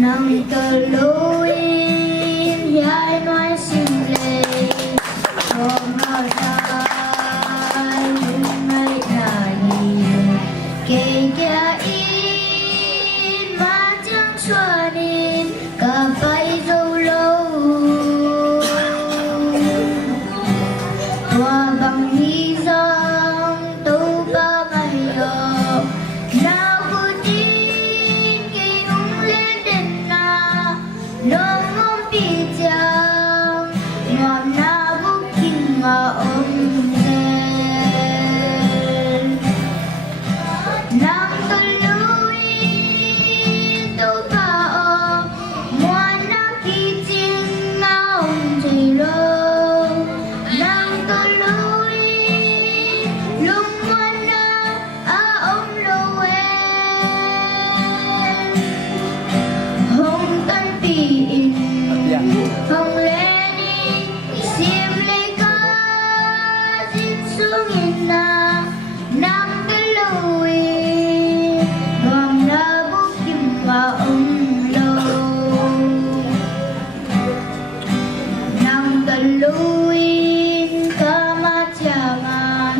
Nang tuluyin yan ay simple Kung ay may nahin Kay kain matang suanin Kapay dolo Wabang hisang tuba kayo Nakutin kay umleden na Nung umpitang Ngam na buking maumzel Nang tuluin tuba o Mua nakiting maumzelo Nang tuluin lumuan na aong lowen Hong tanpiin Hong lenin Simple ka sinsungin na Nang tuluin Ngam na bukim maumlaw Nang tuluin kamatyaman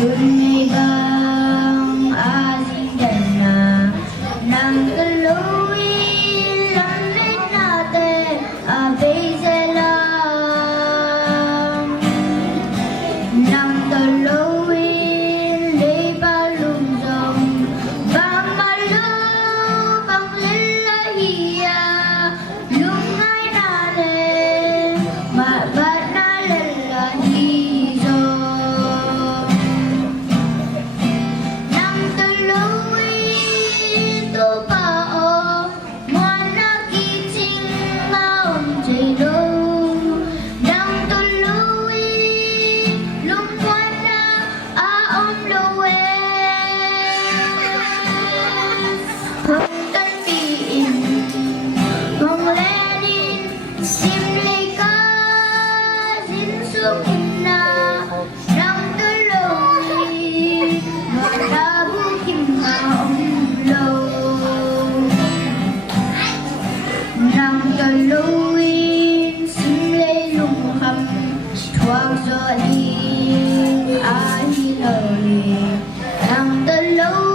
Dunigang asindan na Nang tuluin lamig natin Abay selang Nang tuluin di palumdong Pamalubang lilahiya Lungay natin Mabat na lalahizo Nang tuluin tupao Mua nakiting maumzelo Nang tuluin lumuan na aong lowen Hong tanpiin Hong lenin Simple ka sinsungin na Nang tuluin Malabuhin maumlaw Nang tuluin simple lumukham Huwag zoling ahilawin Nang tuluin